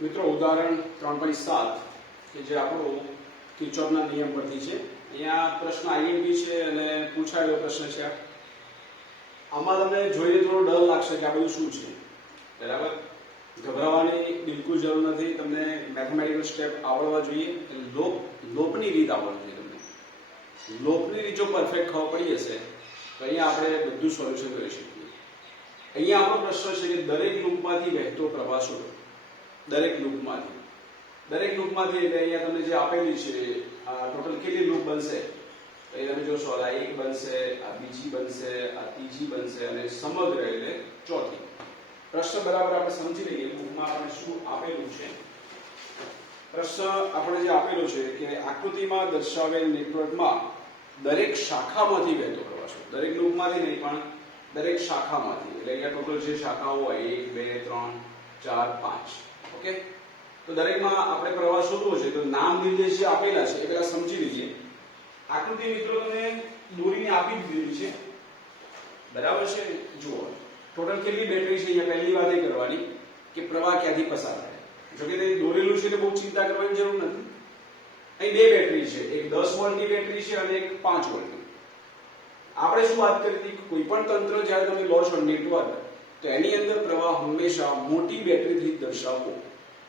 મિત્રો ઉદાહરણ 3.7 કે જે આપણો કિર્ચોફના નિયમ પરથી છે. અહીંયા પ્રશ્ન આઈએમપી છે અને પૂછાયેલો પ્રશ્ન છે. આમાં તમને જોઈને થોડો ડર લાગશે કે આ બધું શું છે. બરાબર, ગભરાવાની બિલકુલ જરૂર નથી. તમને મેથેમેટિકલ સ્ટેપ આવડવા જોઈએ. લોપની રીત આવડવી જોઈએ. તમને લોપની રીત જો પરફેક્ટ ખબર પડી જશે તો અહીંયા આપણે બધું સોલ્યુશન કરી શકીએ. અહીંયા આપણો પ્રશ્ન છે કે દરેક લૂપમાંથી વહેતો પ્રવાહ શોધો. દરેક લૂપમાંથી એટલે અહીંયા તમને જે આપેલી છે ટોટલ કેટલી લૂપ બનશે તો એ તમે જોશો. આ એક બનશે, આ બીજી બનશે, આ ત્રીજી બનશે અને સમગ્ર એટલે ચોથી. પ્રશ્ન બરાબર આપણે સમજી લઈએ. બુકમાં આપણે શું આપેલું છે. પ્રશ્ન આપણે જે આપેલો છે કે આકૃતિમાં દર્શાવેલ નેટવર્કમાં દરેક શાખામાંથી વહેતો પ્રવાહ શોધો. દરેક લૂપમાંથી નહીં પણ દરેક શાખામાંથી. એટલે અહીંયા ટોટલ જે શાખાઓ હોય 1 2 3 4 5. ઓકે, તો દરેકમાં આપણે પ્રવાહ શોધવો છે. તો નામ નિર્દેશ જે આપેલા છે એ પહેલા સમજી લઈએ. આકૃતિ મિત્રો તમને દોરીને આપી દીધી છે. બરાબર છે. જુઓ ટોટલ કેટલી બેટરી છે. અહીંયા પહેલી વાત એ કરવાની કે પ્રવાહ ક્યાંથી પસાર થાય. જો કે તે દોરેલું છે એટલે બહુ ચિંતા કરવાની જરૂર નથી. અહીં બે બેટરી છે, એક 10 વોલ્ટની બેટરી છે અને એક 5 વોલ્ટની. આપણે શું વાત કરી હતી, કોઈ પણ તંત્ર જ્યારે તમે લો છો નેટવર્ક, તો એની અંદર પ્રવાહ હંમેશા મોટી બેટરીથી દર્શાવવો.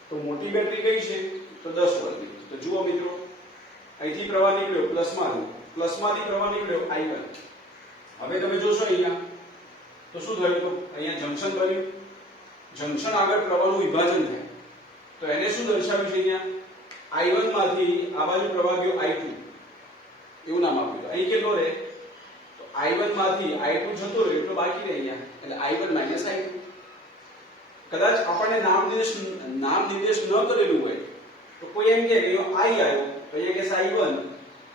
તો મોટી બેટરી કઈ છે તો 10 વોલ્ટની. તો જુઓ મિત્રો, અહીંથી પ્રવાહ નીકળ્યો પ્લસમાંથી પ્રવાહ નીકળ્યો I1. હવે તમે જોશો અહીંયા તો શું થયું, તો અહીંયા જંકશન બન્યું. જંકશન આગળ પ્રવાહનું વિભાજન થાય તો એને શું દર્શાવ્યું છે, અહીંયા I1 માંથી આ બાજુ પ્રવાહ ગયો I2, એવું નામ આપ્યું. અહીં કેટલો રહે તો I1 માંથી I2 જતો રહે એટલો બાકી રહે અહીંયા, એટલે I1 માઈનસ I2. કદાચ આપણને નામ નિર્દેશ ન કરેલું હોય તો કોઈ એમ કહે કે I આવ્યો તો અહીંયા કહેશે I1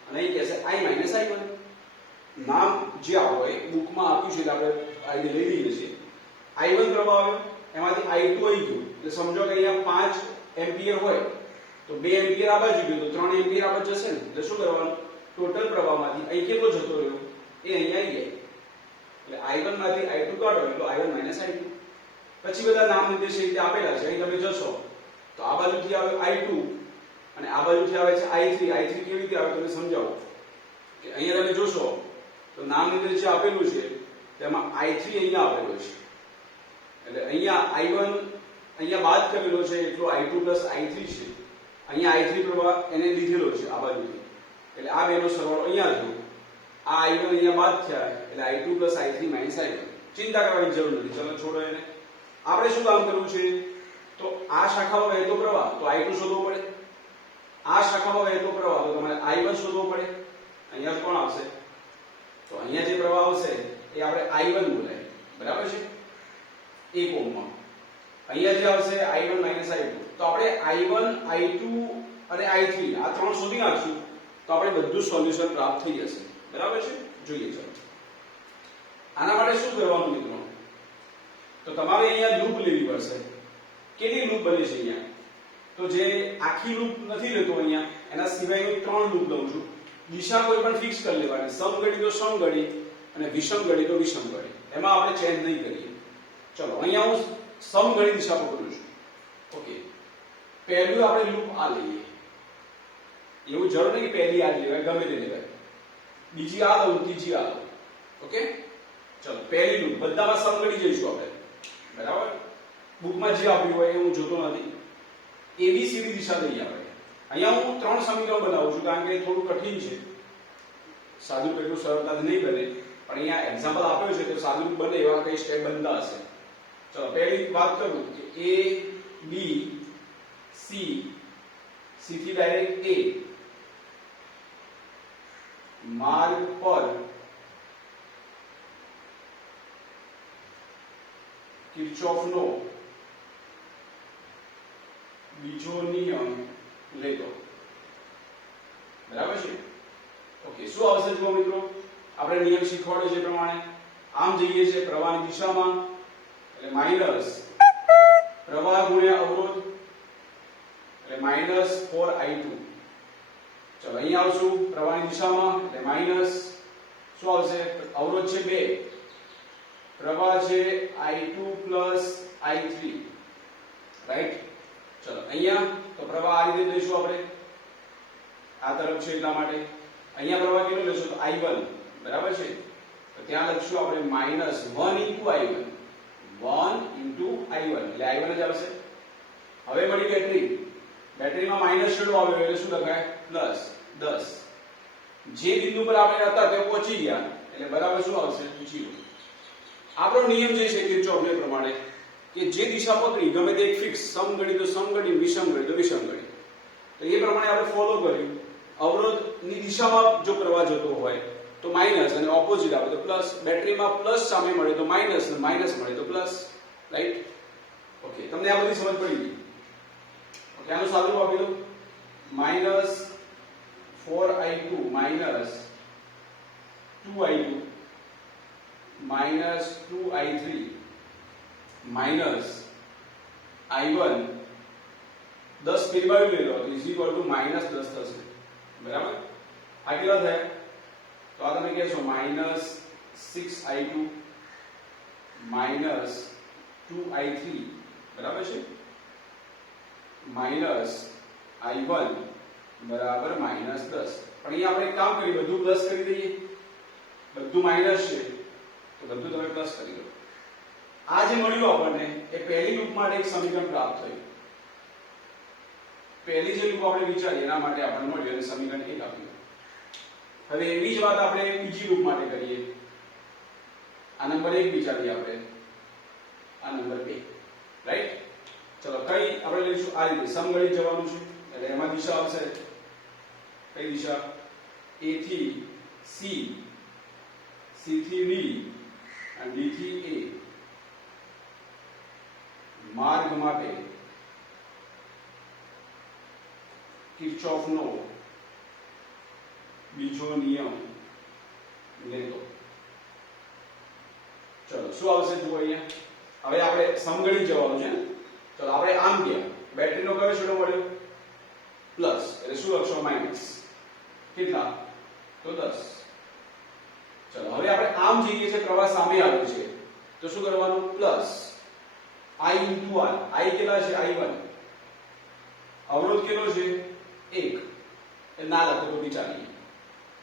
અને અહીં કહેશે I માઈનસ I1. નામ જે હોય બુકમાં આપ્યું છે એટલે આપણે આઈને લઈ લઈએ છીએ. I1 પ્રવાહ આવ્યો, એમાંથી I2 આવી ગયું, એટલે સમજો કે અહીંયા 5 એમ્પિયર હોય તો 2 એમ્પિયર આ બાજુ ગયો તો 3 એમ્પિયર આ બાજુ જશે ને. એટલે શું કરવાનું, ટોટલ પ્રવાહમાંથી અહીં કેટલો જતો રહ્યો એ અહીંયા આવી જાય. એટલે I1 માંથી I2 કાઢો એટલે I1 માઈનસ I2. પછી બધા નામ નિર્દેશ રીતે આપેલા છે. અહીં તમે જોશો તો આ બાજુથી આવે I2 અને આ બાજુથી આવે છે I3. I3 કેવી રીતે આવે તમે સમજાવો કે અહીંયા તમે જોશો તો નામ નિર્દેશ જે આપેલું છે તેમાં I3 અહીંયા આપેલો છે. એટલે અહીંયા I1 અહીંયા બાદ કરેલો છે એટલો I2 I3 છે. અહીંયા I3 પ્રવાહ એને લીધેલો છે આ બાજુથી, એટલે આ બેનો સરવાળો અહીંયા થયો. આ I1 અહીંયા બાદ થયા એટલે I2 I3 માઈનસ I1. ચિંતા કરવાની જરૂર નથી. ચલો છોડો એને. આપણે શું કામ કરવું છે, તો આ શાખામાં વહેતો પ્રવાહ તો I2 શોધવો પડે. આ શાખામાં વહેતો પ્રવાહ તો તમારે I1 શોધવો પડે. અહીંયા કોણ આવશે, તો અહીંયા જે પ્રવાહ આવશે એ આપણે I1 બોલાય. બરાબર છે. 1 ઓહ્મમાં. અહીંયા જે આવશે I1 માઈનસ I2. તો આપણે I1 I2 અને I3 આ ત્રણ શોધી નાખશું તો આપણે બધું સોલ્યુશન પ્રાપ્ત થઈ જશે. બરાબર છે. જોઈએ ચલો આના માટે શું કરવાનું મિત્રો, તો તમારે અહીંયા લૂપ લેવી પડશે. કેટલી લૂપ બને છે અહીંયા, તો જે આખી લૂપ નથી લેતો અહીંયા, એના સિવાયની 3 લૂપ લઉં છું. દિશા કોઈ પણ ફિક્સ કરી લેવાની. સમઘડી તો સમઘડી અને વિષમઘડી તો વિષમઘડી. એમાં આપણે ચેન્જ નહીં કરીએ. ચલો અહીંયા હું સમઘડી દિશા પકડું છું. ઓકે, પહેલું આપણે લૂપ આ લઈએ. એવું જરૂર નહીં કે પહેલી આ લેવાય, ગમે તે લેવાય. બીજી આ લઉં, ત્રીજી આ લઉં. ઓકે, ચલો પહેલી લૂપ બધામાં સમઘડી જઈશું આપણે. બરાબર, બુકમાં જે આપ્યું હોય એ હું જોતો નથી. ABCD દિશા લઈએ આપણે. અહીંયા હું 3 સમીકરણ બનાવું છું કારણ કે થોડું કઠિન છે. સાદું પેલું સરળતાથી નહીં બને, પણ અહીંયા એક્ઝામ્પલ આપ્યો છે તો સાદું બને એવા કઈ સ્ટેપ બનતા હશે. ચલો પહેલી વાત કરું કે A B C થી ડાયરેક્ટ A માર્ગ પર કિર્ચોફનો બીજો નિયમ લેતો. બરાબર છે. ઓકે, શું આવશે જુઓ મિત્રો, આપણે નિયમ શીખવાડ્યો છે પ્રમાણે આમ જઈએ છે પ્રવાહની દિશામાં એટલે માઈનસ પ્રવાહ ગુણ્યા અવરોધ એટલે માઈનસ 4I2. ચલો અહીંયા આવશું પ્રવાહની દિશામાં એટલે માઈનસ શું આવશે, અવરોધ છે 2, પ્રવાહ છે I2 I3. રાઈટ. ચલો અહીંયા તો પ્રવાહ આ રીતે લઈશું આપણે, આ તરફ છે એટલા માટે. અહીંયા પ્રવાહ કેટલો લેશું તો I1 બરાબર છે, તો ત્યાં લખશું આપણે -1 * I1, 1 * I1 એટલે I1 જ આવશે. હવે મળી બેટરી, બેટરીમાં માઈનસ શેડો આવ્યો એટલે શું લખાય +10. જે બિંદુ પર આપણે હતા તે પહોંચી ગયા એટલે બરાબર શું આવશે 0. આપણો નિયમ જે છે કિર્ચોફને પ્રમાણે કે જે દિશા પકડી ગમે તે એક ફિક્સ, સમઘડી તો સમઘડી, વિષમઘડી તો વિષમઘડી, તો એ પ્રમાણે આપણે ફોલો કર્યું. અવરોધની દિશામાં જો પ્રવાહ જતો હોય તો માઈનસ અને ઓપોઝિટ આવે તો પ્લસ, બેટરીમાં પ્લસ સામે મળે તો માઈનસ અને માઈનસ મળે તો પ્લસ, રાઈટ? ઓકે, તમને આ બધી સમજ પડી ગઈ? ઓકે, આનું સાદું આપી દો. -4I2 - 2I2 -2I3 -I1 10 પેલી બાજુ લઈ લો તો -10 થશે, બરાબર? આ કેટલા થાય? તો આ તમે કહેશો -6I2 -2I3 બરાબર છે, -I1 બરાબર -10. પણ અહીંયા આપણે એક કામ કરીએ, બધું પ્લસ કરી દઈએ, બધું માઈનસ છે તો બધું તમે પ્લસ કરી દો. આ જે મળ્યું આપણને એ પહેલી લૂપ માટે એક સમીકરણ પ્રાપ્ત થયું. પહેલી જે લૂપ આપણે વિચારી એના માટે આપણને મળ્યું અને સમીકરણ 1 આપ્યું. હવે એવી જ વાત આપણે બીજી લૂપ માટે કરીએ. આ નંબર 1 વિચારીએ આપણે, આ નંબર 2, રાઈટ? ચલો કઈ આપણે લઈશું આ રીતે સમઘડી જવાનું છે એટલે એમાં દિશા આવશે કઈ દિશા? A થી C, C થી D અને D થી A. માર્ગ માટે કિર્ચોફનો બીજો નિયમ લેતો. ચલો શું આવશે જુઓ અહીંયા. હવે આપણે સમઘડી જવાનું છે. ચલો આપણે આમ ગયા, બેટરીનો કયો છેડો મળ્યો પ્લસ એટલે શું લખશો માઈનસ. કેટલા? તો 10. ચલો હવે આપણે આમ જઈએ છે, પ્રવાહ સામે આવ્યો છે તો શું કરવાનું? Plus I * R. I કેટલા છે? I1. અવરોધ કેટલો છે? 1. એ ના લખો તો વિચારીએ.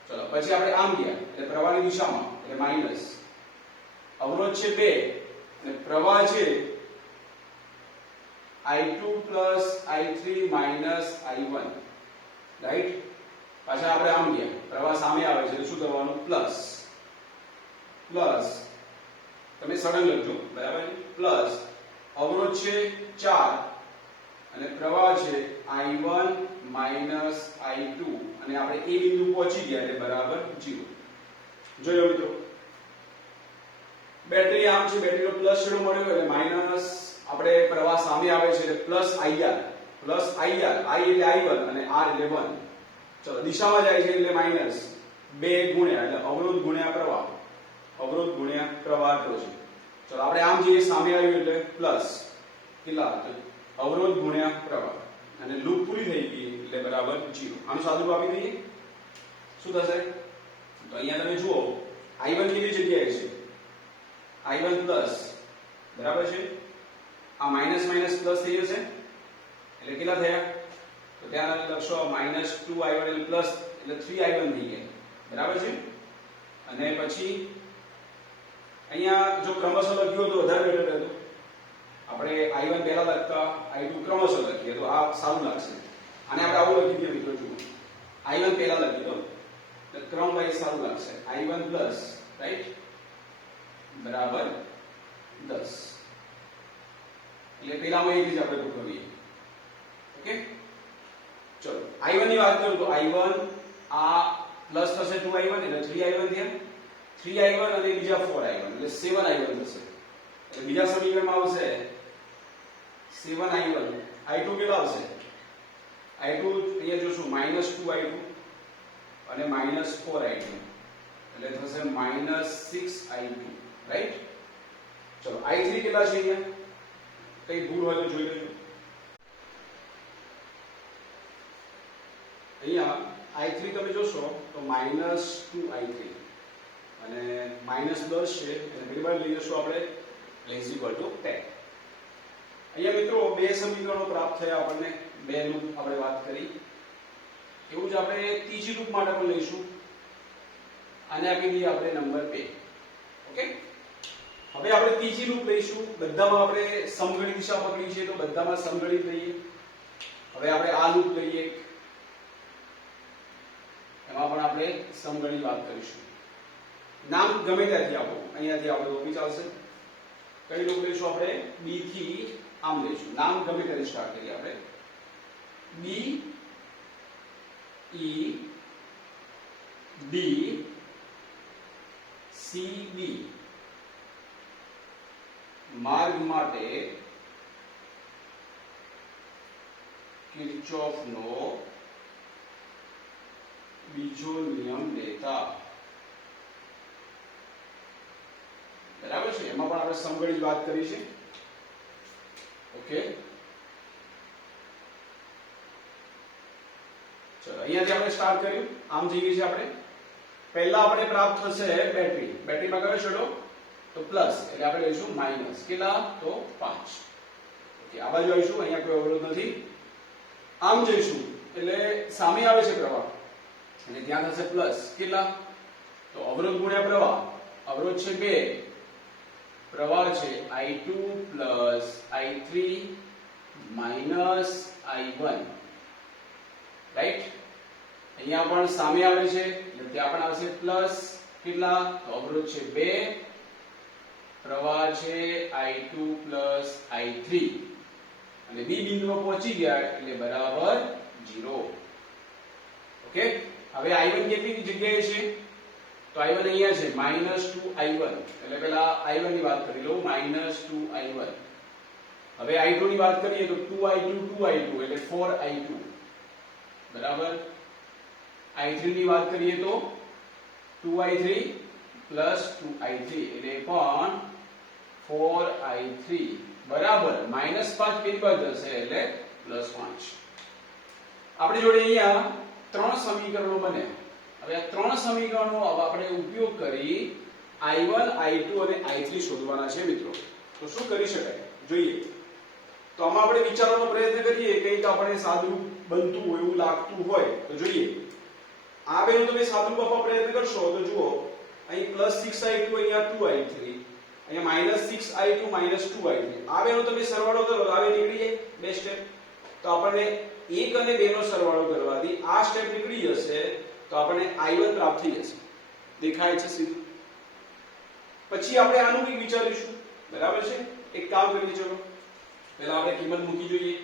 ચલો પછી આપણે આમ ગયા એટલે પ્રવાહની દિશામાં એટલે માઈનસ. અવરોધ છે 2 અને પ્રવાહ છે I2 + I3 - I1, રાઈટ? પાછા આપણે આમ ગયા, પ્રવાહ સામે આવે છે એટલે શું કરવાનું? પ્લસ પ્લસ, તમે સળંગ લખજો, બરાબર? પ્લસ અવરોધ છે 4 અને પ્રવાહ છે I1 - I2 અને આપણે એ બિંદુ પહોંચી ગયા એટલે બરાબર 0. જોયો મિત્રો? બેટરી આમ છે, બેટરીનો પ્લસ છેડો મળ્યો એટલે માઈનસ, આપણે પ્રવાહ સામે આવે છે એટલે પ્લસ IR, I એટલે I1 અને R એટલે 1. ચલો દિશામાં જાય છે એટલે માઈનસ 2 ગુણ્યા એટલે અવરોધ ગુણ્યા પ્રવાહ, અવરોધ ગુણ્યા પ્રવાહ એટલો છે. ચલો આપણે આમ જઈએ, સામે આવ્યું એટલે પ્લસ કેટલા? અવરોધ ગુણ્યા પ્રવાહ અને લૂપ પૂરી થઈ ગઈ એટલે બરાબર 0. આનું સાદું આપી દઈએ, શું થશે? તો અહીંયા તમે જુઓ I1 કેવી જગ્યાએ છે? I1 પ્લસ, બરાબર છે? આ માઈનસ માઈનસ પ્લસ થઈ જશે એટલે કેટલા થયા? તો ત્યાં લખશો -2I1 એટલે પ્લસ એટલે 3I1 થઈ ગયા, બરાબર છે? અને પછી અહીંયા જો ક્રમશઃ લખ્યું તો વધારે બેટર હતું. આપણે I1 પહેલા લખતા I2 ક્રમશઃ લખીએ તો આ સારું લાગશે. અને આપણે આવું લખી દઈએ મિત્રો, જુઓ I1 પહેલા લખી દો એટલે ક્રમ વાઇઝ સારું લાગશે. I1 પ્લસ, રાઈટ, બરાબર 10. એટલે પહેલામાં એક જ આપણે ગોઠવીએ. ઓકે, ચલો I1 ની વાત કરું તો I1 આ પ્લસ થશે 2I1 એટલે 3I1 થયા, 3I1 અને બીજા 4I1 એટલે 7I1 થશે. એટલે બીજા સમીકરણમાં આવશે 7I1. I2 કેટલા આવશે? I2 અહીંયા જોશું -2I2 અને -4I2 એટલે થશે -6I2, રાઈટ? ચલો I3 કેટલા છે અહીંયા? કઈ ભૂલ હોય તો જોઈ લેજો. અહીંયા I3 તમે જોશો તો -2I3 અને -10 છે એટલે પેલી બાજુ લઈ જશું આપણે એટલે = 10. અહીંયા મિત્રો બે સમીકરણો પ્રાપ્ત થયા આપણને, બે લૂપ આપણે વાત કરી. એવું જ આપણે ત્રીજી લૂપ માટે પણ લઈશું. આને આપી દઈએ આપણે નંબર 2. ઓકે, હવે આપણે ત્રીજી લૂપ લઈશું. બધામાં આપણે સમઘડી દિશા પકડી છે તો બધામાં સમઘડી લઈએ. હવે આપણે આ લૂપ લઈએ, એમાં પણ આપણે સમઘડી વાત કરીશું. નામ ગમે ત્યાંથી આપો, અહીંયાથી આપણે તો બી ચાલશે. કઈ લૂપ લઈશું આપણે? બી થી આમ લઈશું. નામ ગમે ત્યાંથી સ્ટાર્ટ કરીએ આપણે. બી ઈ ડી સી ડી માર્ગ માટે કિર્ચોફનો બીજો નિયમ લેતા. બરાબર છે, એમાં પણ આપણે સમઘડી વાત કરી છે. ઓકે, ચલો અહીંયાથી આપણે સ્ટાર્ટ કર્યું. આમ જઈએ છીએ આપણે. પહેલા આપણે પ્રાપ્ત થશે બેટરી. બેટરીમાં કયો છેડો? તો પ્લસ, એટલે આપણે લઈશું માઈનસ. કેટલા? તો 5. ઓકે, આ બાજુ આવીશું, અહીંયા કોઈ અવરોધ નથી. આમ જઈશું એટલે સામે આવે છે પ્રવાહ, અને ત્યાં થશે પ્લસ. કેટલા? તો અવરોધ ગુણ્યા પ્રવાહ. અવરોધ છે 2, પ્રવાહ છે I2 plus I3 minus I1. Right, અહીંયા પણ સામે આવે છે એટલે ત્યાં પણ આવશે પ્લસ. કેટલા? તો અવરોધ છે 2, પ્રવાહ છે I2 પ્લસ I3, અને બી બિંદુમાં પહોંચી ગયા એટલે બરાબર 0. ઓકે, હવે I1 કેટલી જગ્યાએ છે? તો I1 અહીંયા છે -2I1, એટલે પહેલા I1 ની વાત કરી લઉં. -2I1. હવે I2 ની વાત કરીએ તો 2I2 એટલે 4I2 બરાબર. I3 ની વાત કરીએ તો 2I3 પ્લસ 2I3 એટલે પણ 4I3 બરાબર. -5 પેલી બાજુ જશે એટલે +5. આપણી જોડે અહીંયા 3 સમીકરણો બને. હવે આ 3 સમીકરણો આપણે ઉપયોગ કરી I1, I2 અને I3 શોધવાના છે મિત્રો. તો શું કરી શકાય જોઈએ. તો આમાં આપણે વિચારવાનો પ્રયત્ન કરીએ, કંઈક આપણે સાદું બનતું હોય એવું લાગતું હોય તો જોઈએ. આ બેનો તમે સાદું આપવા પ્રયત્ન કરશો તો જુઓ, અહીં +6I2, અહીંયા 2I3, અહીંયા -6I2 -2I3. આ બેનો તમે સરવાળો કરો, આવે નીકળી જાય બે સ્ટેપ. તો આપણને 1 અને 2 નો સરવાળો કરવાથી આ સ્ટેપ નીકળી જશે, તો આપણને I1 પ્રાપ્ત થઈ જશે. દેખાય છે સીધું? પછી આપણે આનું કંઈક વિચારીશું. બરાબર છે, એક કામ કરીએ. ચલો પહેલા આપણે કિંમત મૂકી જોઈએ.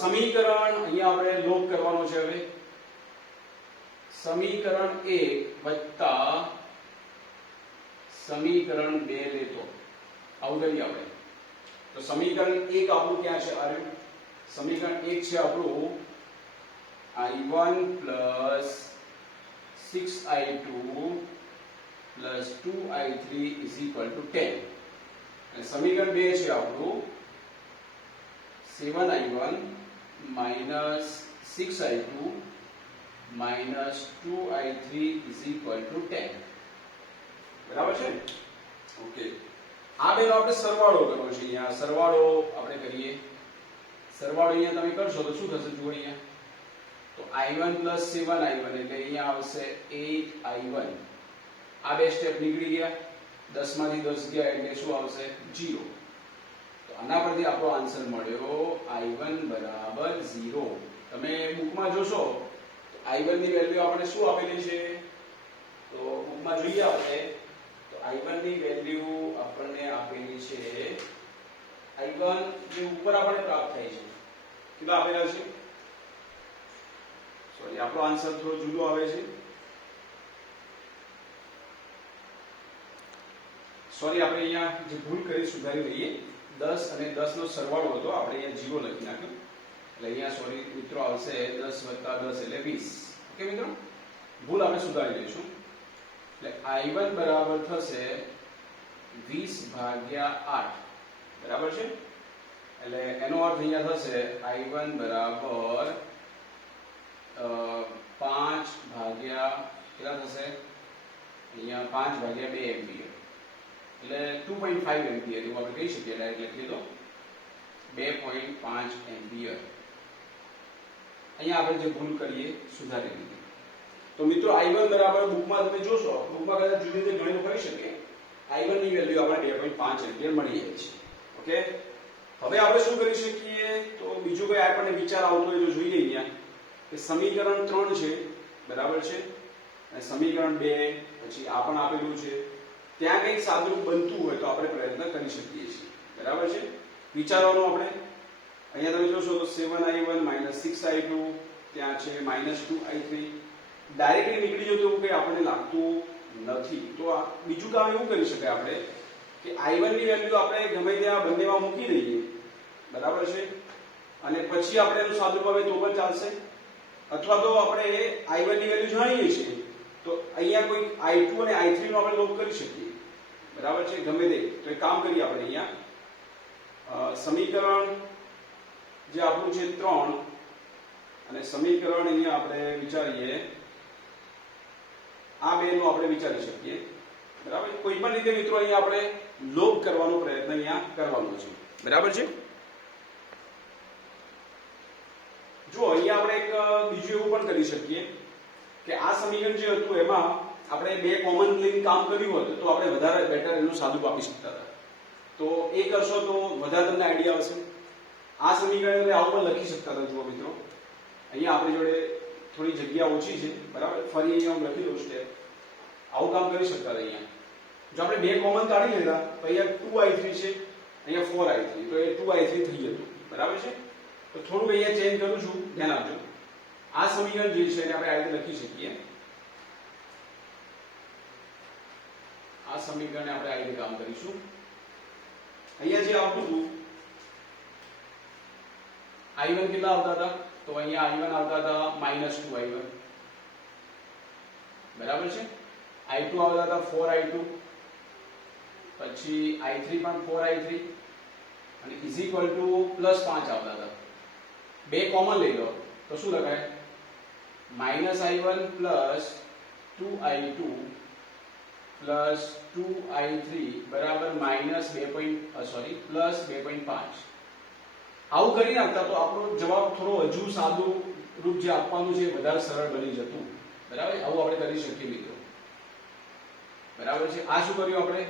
સમીકરણ અહીંયા આપણે લોપ કરવાનો છે. હવે સમીકરણ 1 વત્તા સમીકરણ 2 લેતો આવું કરીએ આપણે. તો સમીકરણ 1 આપણું ક્યાં છે? અરે સમીકરણ 1 છે આપણું I1 plus 6I2 plus 2I3 is equal to 10. અને સમીકરણ 2 છે આપણું 7I1 minus 6I2 minus 2I3 is equal to 10. બરાબર છે? ઓકે, આ બેનો આપણે સરવાળો કરવો છે. અહીંયા સરવાળો આપણે કરીએ. સરવાળો અહીંયા તમે કરશો તો શું થશે? જુઓ અહીંયા તો I1 પ્લસ 7I1 એટલે અહીંયા આવશે 8I1. આ બે સ્ટેપ નીકળી ગયા. 10 માંથી 10 ગયા એટલે શું આવશે? 0. તો આના પરથી આપણો આન્સર મળ્યો I1 બરાબર 0. તમે બુકમાં જોશો તો I1 ની વેલ્યુ આપણે શું આપેલી છે? તો બુકમાં જોઈએ આપણે તો I1 ની વેલ્યુ આપણને આપેલી છે. I1 જે ઉપર આપણે પ્રાપ્ત થાય છે કેટલા આપેલા છે? સોરી, આપણો આન્સર થોડો જુદો આવે છે. સોરી, આપણે અહીંયા જે ભૂલ કરી સુધારી લઈએ. 10 અને 10 નો સરવાળો હતો, આપણે અહીંયા 0 લખી નાખ્યો. એટલે અહીંયા સોરી મિત્રો આવશે 10 + 10 એટલે 20. ઓકે મિત્રો, ભૂલ આપણે સુધારી લઈશું. એટલે I1 બરાબર થશે 20/8. બરાબર છે? એટલે એનો અર્થ અહીંયા થશે I1 બરાબર 5 ભાગ્યા કેટલા થશે? અહીંયા 5/2 એમ્પિયર એટલે 2.5 એમ્પિયર એવું આપણે કહી શકીએ. ડાયરેક્ટ લખી દો 2.5 એમ્પિયર. અહીંયા આપણે જે ભૂલ કરીએ સુધારી દીધી. તો મિત્રો I1 બરાબર બુકમાં તમે જોશો, બુકમાં કદાચ જુદી રીતે ગણિત કરી શકે. I1 ની વેલ્યુ આપણે 2.5 એમ્પિયર મળી જાય છે. ઓકે, હવે આપણે શું કરી શકીએ? તો બીજું કોઈ આપણને વિચાર આવતો હોય તો જોઈએ અહીંયા કે સમીકરણ 3 છે, બરાબર છે, અને સમીકરણ 2 પછી આ પણ આપેલું છે. ત્યાં કંઈક સાદુરૂપ બનતું હોય તો આપણે પ્રયત્ન કરી શકીએ છીએ, બરાબર છે. વિચારવાનું આપણે અહીંયા તમે જોશો તો 7I1 6I2, ત્યાં છે -2I3. ડાયરેક્ટલી નીકળી જતું એવું કંઈ આપણને લાગતું નથી. તો આ બીજું કામ એવું કરી શકાય આપણે કે I1 ની વેલ્યુ આપણે ગમે ત્યાં બંનેમાં મૂકી દઈએ, બરાબર છે, અને પછી આપણે એનું સાદુરૂપ આવે તો પણ ચાલશે. અથવા તો આપણે I1 ની વેલ્યુ જાણીએ છીએ તો અહીંયા કોઈ I2 અને I3 નો આપણે લોપ કરી શકીએ, બરાબર છે, ગમે તે. તો એક કામ કરીએ આપણે અહીંયા સમીકરણ જે આપણું છે 3 અને સમીકરણ અહીંયા આપણે વિચારીએ આ બેનું આપણે વિચારી શકીએ, બરાબર. કોઈ પણ રીતે મિત્રો અહીંયા આપણે લોપ કરવાનો પ્રયત્ન અહીંયા કરવાનો છે, બરાબર છે. જો અહીંયા આપણે એક બીજું એવું પણ કરી શકીએ કે આ સમીકરણ જે હતું એમાં આપણે બે કોમન લઈને કામ કર્યું હોત તો આપણે વધારે બેટર એનું સાદું આપી શકતા હતા. તો એ કરશો તો વધારે તમને આઈડિયા આવશે. આ સમીકરણ તમે આવું પણ લખી શકતા હતા. જુઓ મિત્રો, અહીંયા આપણી જોડે થોડી જગ્યા ઓછી છે, બરાબર. ફરી અહીંયા હું લખી દઉં સ્ટેપ. આવું કામ કરી શકતા હતા. અહીંયા જો આપણે બે કોમન કાઢી લેતા તો અહીંયા 2I3 છે, અહીંયા 4I3, તો એ 2I3 થઈ જતું, બરાબર છે. તો થોડું અહીંયા ચેન્જ કરું છું, ધ્યાન આપજો. આ સમીકરણ જે છે એને આપણે આ રીતે લખી શકીએ. આ સમીકરણને આપણે આ રીતે કામ કરીશું. અહીંયા જે આવતું હતું I1 કેટલા આવતા હતા? તો અહીંયા I1 આવતા હતા -2I1, બરાબર છે. I2 આવતા હતા 4I2, પછી I3 પણ 4I3 અને +5 આવતા હતા. બે કોમન લઈ લો તો શું લખાય? -I1 +2I2 +2I3 બરાબર +2.5. આવું કરી નાખતા તો આપણો જવાબ થોડો હજુ સાદું રૂપ જે આપવાનું છે વધારે સરળ બની જતું, બરાબર. આવું આપણે કરી શકીએ મિત્રો, બરાબર છે. આ શું કર્યું આપણે?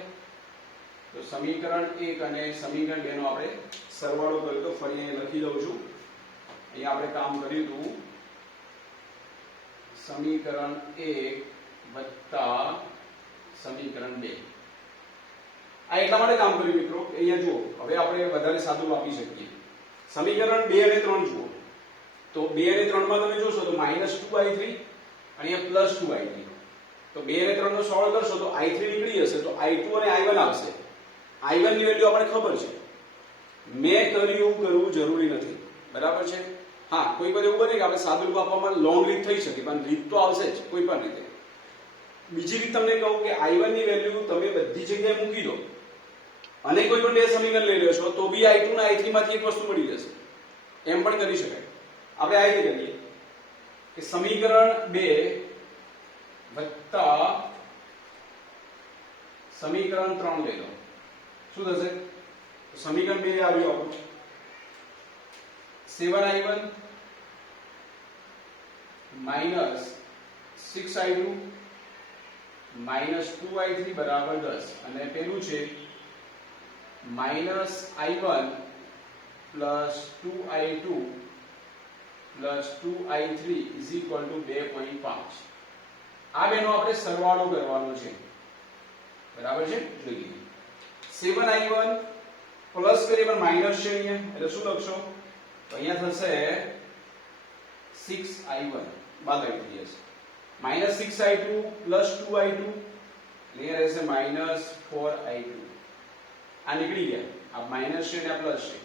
તો સમીકરણ 1 અને સમીકરણ 2 નો આપણે સરવાળો કર્યો. તો ફરી અહીં લખી દઉં છું. અહીંયા આપણે કામ કર્યું હતું સમીકરણ 1 વત્તા સમીકરણ 2. આ એટલા માટે કામ કર્યું મિત્રો. અહીંયા જુઓ, હવે આપણે વધારે સાદું આપી શકીએ. સમીકરણ 2 અને 3 જુઓ તો 2 અને 3 માં તમે જોશો તો -2I3 અને અહીંયા +2I3. તો 2 અને 3 નો સરવાળો કરશો તો I3 નીકળી જશે, તો I2 અને I1 આવશે. I1 ની વેલ્યુ આપણને ખબર છે. મેં કર્યું એવું કરવું જરૂરી નથી, બરાબર છે. હા, કોઈ વાર એવું બને કે આપણે સાદુરૂપ આપવામાં લોંગ રીત થઈ શકે, પણ રીત તો આવશે જ કોઈ પણ રીતે. બીજી રીત તમને કહું કે I1 ની વેલ્યુ તમે બધી જગ્યાએ મૂકી દો અને કોઈ પણ બે સમીકરણ લઈ લો છો તો બી I2 અને I3 માંથી એક વસ્તુ મળી જશે. એમ પણ કરી શકાય. આપણે આ રીતે કરીએ કે સમીકરણ 2 વત્તા સમીકરણ 3 લઈ લો. શું થશે? સમીકરણ 2 આવ્યું આપણું 7I1 -6I2 -2I3 બરાબર 10 અને પેલું છે -I1 +2I2 +2I3 2.5. આ બેનો આપણે સરવાળો કરવાનો છે, બરાબર છે. જોઈએ 7I1 પ્લસ કરીએ પણ માઈનસ છે અહીંયા, એટલે શું લખશો? તો અહીંયા થશે 6I1 બાદબાકી થઈ જશે. -6I2 +2I2 એટલે રહેશે -4I2. આ નીકળી ગયા. આ માઈનસ છે અને આ પ્લસ છે.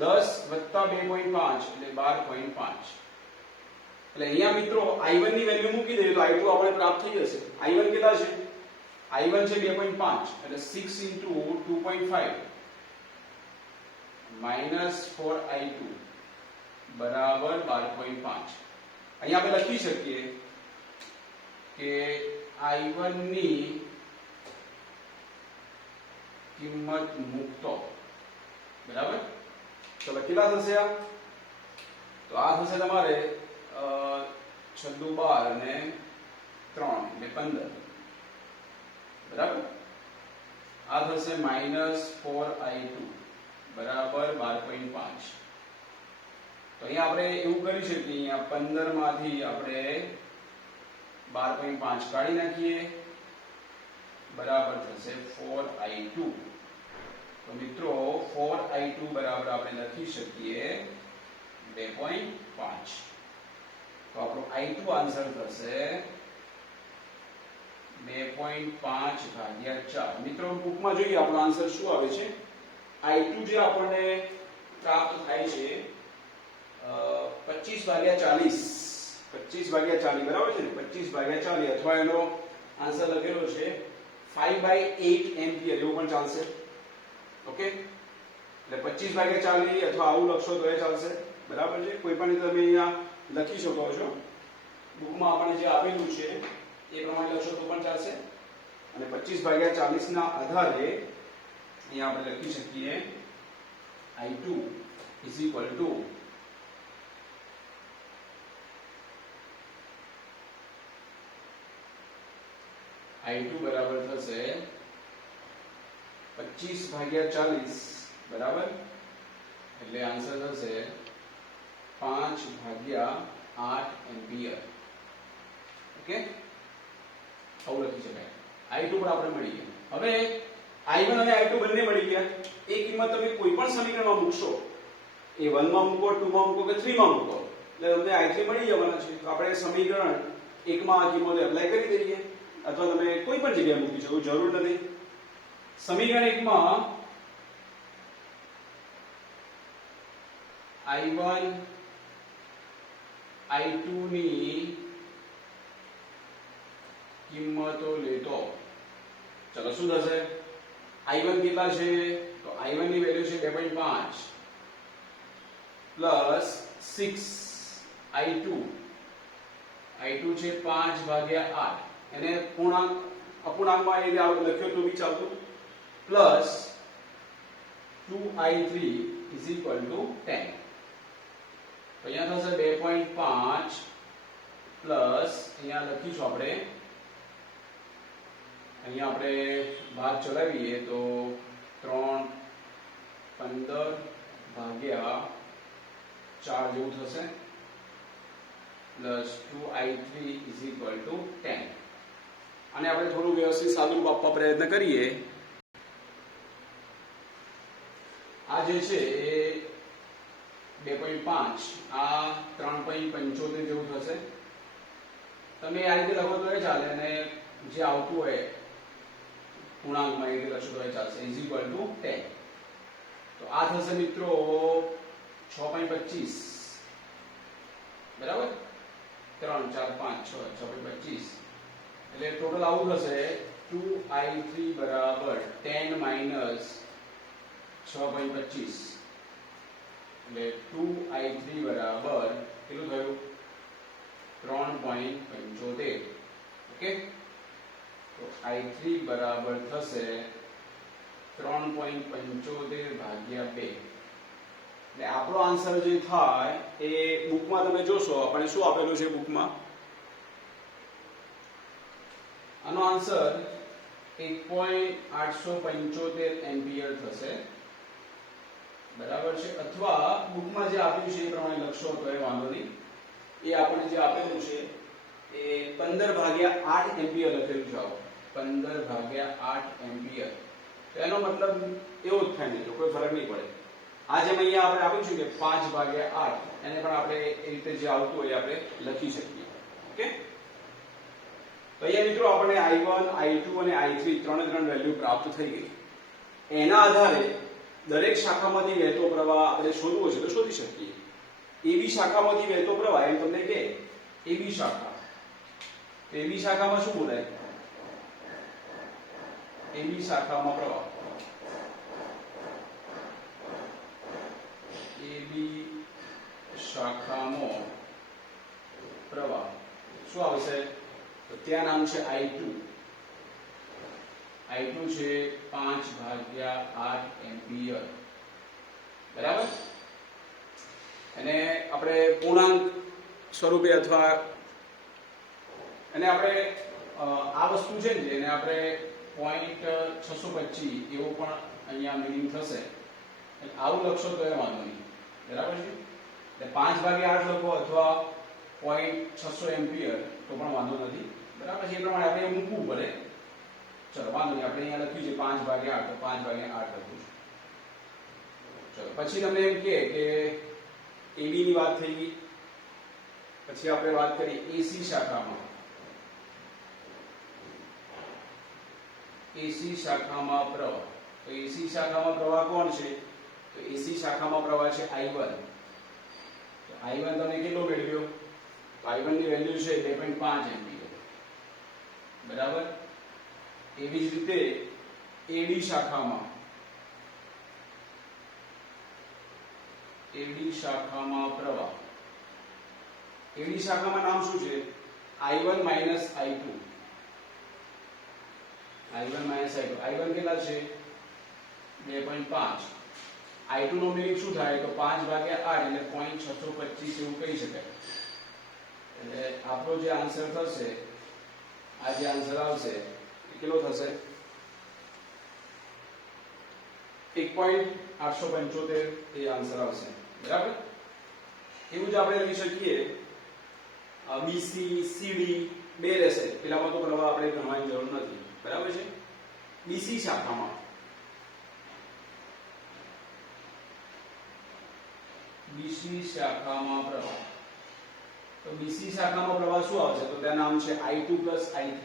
10 + 2.5 એટલે 12.5. એટલે અહીંયા મિત્રો I1 ની વેલ્યુ મૂકી દઈએ તો I2 આપણે પ્રાપ્ત થઈ જશે. I1 કેટલા છે? I1 છે 2.5 એટલે 6 * 2.5 -4I2 બરાબર 12.5. અહીંયા આપણે લખી શકીએ કે I1 ની કિંમત મૂકતો, બરાબર. ચલો કેટલા થશે આ? તો આ થશે તમારે 6 દુ 12 અને 3 એટલે 15, બરાબર. આ થશે -4i2 બરાબર 12.5. તો અહીંયા આપણે એવું કરી શકીએ, અહીંયા 15 માંથી આપણે 12.5 કાઢી નાખીએ, બરાબર થશે 4i2. તો મિત્રો 4i2 બરાબર આપણે લખી શકીએ 2.5. તો આપણો i2 આન્સર થશે 2.5 ભાગ્યા 4. મિત્રો બુકમાં જોઈએ આપણો આન્સર શું આવે છે. i2 જે આપણને પ્રાપ્ત થાય છે 25/40, 25/40 બરાબર છે ને, 25/40, અથવા એનો આન્સર લખેલો છે 5/8 એમ્પિયર, એવું પણ ચાલશે. ઓકે, એટલે 25/40 અથવા આવું લખશો તો એ ચાલશે, બરાબર છે. કોઈ પણ તમે અહીંયા લખી શકો છો, બુકમાં આપણને જે આપેલું છે એ પ્રમાણે લખશો તો પણ ચાલશે. અને 25/40 ના આધારે અહીંયા આપણે લખી શકીએ i2 is equal to i2 બરાબર થશે 25/40 બરાબર, એટલે આન્સર થશે 5/8 એમ્પિયર. ઓકે, આવું લખી શકાય. i2 પણ આપણે મળી ગયા. હવે i1 અને i2 બંને મળી ગયા. એ કિંમત તમે કોઈ પણ સમીકરણમાં મૂકશો, એ 1 માં મૂકો, 2 માં મૂકો કે 3 માં મૂકો, એટલે તમને i3 મળી જવાના છે. તો આપણે સમીકરણ 1 માં આ કિંમત એપ્લાય કરી દઈએ, અથવા તમે કોઈ પણ જગ્યાએ મૂકી શકો, જરૂર નથી. સમીકરણ 1 માં i1 i2 ની કિંમતો લેતો, ચલો શું થશે? i1 કેટલા છે? તો i1 ની વેલ્યુ છે 2.5 પ્લસ 6 i2 છે 5/8, એને પૂર્ણાંક અપૂર્ણાંકમાં એ લખ્યો તો બી ચાલતું, plus 2i3 is equal to 10. તો અહીંયા થશે 2.5 પ્લસ અહીંયા લખીશું આપણે, અહીંયા આપણે ભાગ ચલાવીએ તો 3 15/4 જેવું થશે, plus 2i3 is equal to 10. અને આપણે થોડું વ્યવસ્થિત સાદું આપવા પ્રયત્ન કરીએ. આ જે છે એ 2.5 આ 3.75 જેવું થશે. તમે આ રીતે લખો તો એ ચાલે, અને જે આવતું હોય પૂર્ણાંકમાં એ રીતે લખશો તો એ ચાલશે, ઇઝ ઇક્વલ ટુ 10. તો આ થશે મિત્રો 6.25 બરાબર, 3 4 5 6 6.25, એટલે ટોટલ આવું થશે 2i3 બરાબર 10 માઈનસ 6.25, એટલે 2i3 બરાબર કેટલું થયું? 3.75. ઓકે, તો i3 બરાબર થશે 3.75/2. એટલે આપણો આન્સર જે થાય એ બુકમાં તમે જોશો, આપણે શું આપેલું છે બુકમાં, આનો આન્સર 1.875 એમ્પિયર થશે, બરાબર છે. અથવા બુકમાં જે આપ્યું છે એ પ્રમાણે લખશો તો એ વાંધો નહીં. એ આપણે જે આપેલું છે એ 15/8 એમ્પિયર લખેલું છે, 15/8 એમ્પિયર. તો એનો મતલબ એવો જ થાય ને, કોઈ ફરક નહીં પડે. આ જેમ અહીંયા આપણે આપ્યું છે કે 5/8, એને પણ આપણે એ રીતે જે આવતું હોય આપણે લખી શકીએ. ઓકે, તો અહીંયા મિત્રો આપણે i1 i2 અને i3 ત્રણ વેલ્યુ પ્રાપ્ત થઈ ગઈ. એના આધારે દરેક શાખામાંથી વહેતો પ્રવાહ આપણે શોધવો છે તો શોધી શકીએ. એબી શાખામાંથી વહેતો પ્રવાહ, એમ તમને કહે એબી શાખા, તો એબી શાખામાં શું બોલાય? એબી શાખામાં પ્રવાહ, એબી શાખામાં પ્રવાહ શું આવશે? તો ત્યાં નામ છે i2. i2 છે 5/8 એમ્પિયર, બરાબર. એને આપણે પૂર્ણાંક સ્વરૂપે અથવા એને આપણે આ વસ્તુ છે ને એને આપણે 0.625 એવો પણ અહીંયા મીનિંગ થશે. આવું લખશો તો એ વાંધો નહીં, બરાબર છે. એટલે 5/8 લખો અથવા 0.600 એમ્પિયર તો પણ વાંધો નથી, બરાબર છે. એ પ્રમાણે આપણે મૂકવું પડે. ચલો વાંધો નહીં, આપણે અહીંયા લખ્યું છે 5/8 તો 5/8 લખું છું. ચલો પછી તમને એમ કે AB ની વાત થઈ ગઈ. પછી આપણે વાત કરી AC શાખામાં. AC શાખામાં પ્રવાહ. તો AC શાખામાં પ્રવાહ કોણ છે? તો AC શાખામાં પ્રવાહ છે I1. તો I1 તમે કેટલો મેળવ્યો? તો I1 ની વેલ્યુ છે 2.5 એમ્પિયર, બરાબર. એવી જ રીતે AD શાખામાં પ્રવાહ. AD શાખામાં નામ શું છે? I1 I2. I1 કેટલા છે? 2.5. I2 નો મિનિંગ શું થાય? તો 5/8 એટલે 0.625 એવું કહી શકાય. એટલે આપણો જે આન્સર થશે, આ જે આન્સર આવશે એ કેટલો થશે? 1.875 એ આન્સર આવશે, બરાબર. એવું જ આપણે લખી શકીએ BC CD બે રહેશે. પેલામાં તો પ્રવાહ આપણે ગણવાની જરૂર નથી, બરાબર છે. BC શાખામાં પ્રવાહ. તો BC શાખામાં પ્રવાહ શું આવશે? તો તેનું નામ છે I2 + I3.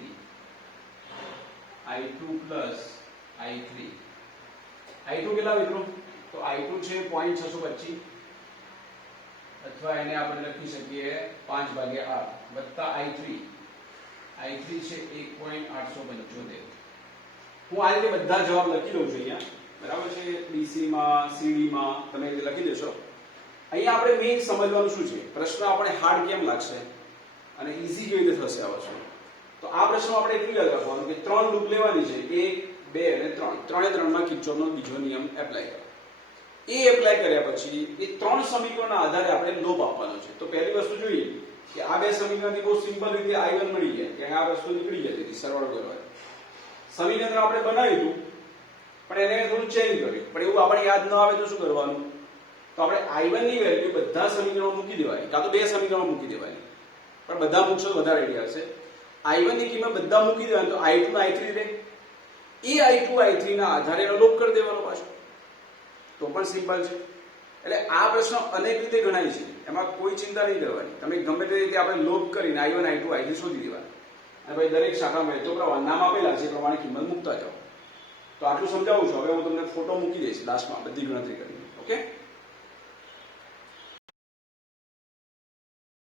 I2 કેટલા મિત્રો? તો I2 છે 0.625 અથવા એને આપણે લખી શકીએ 5/8 વત્તા I3 છે 1.875. હું આ રીતે બધા જવાબ લખી લઉં છું અહીંયા, બરાબર છે. BC માં, CD માં તમે લખી દેશો. અહીંયા આપણે મેઇન સમજવાનું શું છે, પ્રશ્ન આપણે હાર્ડ કેમ લાગશે અને ઈઝી કેવી રીતે થશે આ વસ્તુ. તો આ પ્રશ્ન આપણે એટલું યાદ રાખવાનું કે 3 લૂપ લેવાની છે, 1 2 અને 3. ત્રણે ત્રણમાં કિર્ચોફનો બીજો નિયમ એપ્લાય કરો. એ એપ્લાય કર્યા પછી એ 3 સમીકરણના આધારે આપણે લોપ આપવાનો છે. તો પહેલી વસ્તુ જોઈએ કે આ બે સમીકરણથી બહુ સિમ્પલ રીતે I1 મળી ગયા, કે આ વસ્તુ નીકળી જતી હતી સરવાળો કરવાથી. સમીકરણ આપણે બનાવ્યું હતું પણ એને થોડું ચેન્જ કર્યું, પણ એવું આપણે યાદ ન આવે તો શું કરવાનું? તો આપણે I1 ની વેલ્યુ બધા સમીકરણમાં મૂકી દેવાની, કાં તો બે સમીકરણમાં મૂકી દેવાની, પણ બધા મૂકશો વધારે આઈડિયા હશે. I1 ની કિંમત બધા મૂકી દેવાની, તો I2 ને I3 રહે. એ I2 I3 ના આધારે એનો લોપ કરી દેવાનો પાછો, તો પણ સિમ્પલ છે. એટલે આ પ્રશ્ન અનેક રીતે ગણાય છે, એમાં કોઈ ચિંતા નહીં કરવાની. તમે ગમે તે રીતે આપણે લોપ કરીને I1 I2 I3 શોધી દેવાના, અને ભાઈ દરેક શાખામાં વહેતો પ્રવાહ નામ આપેલા છે એ પ્રમાણે કિંમત મૂકતા જાઓ. તો આટલું સમજાવું છું. હવે હું તમને ફોટો મૂકી દઈશ લાસ્ટમાં બધી ગણતરી કરીને. ઓકે.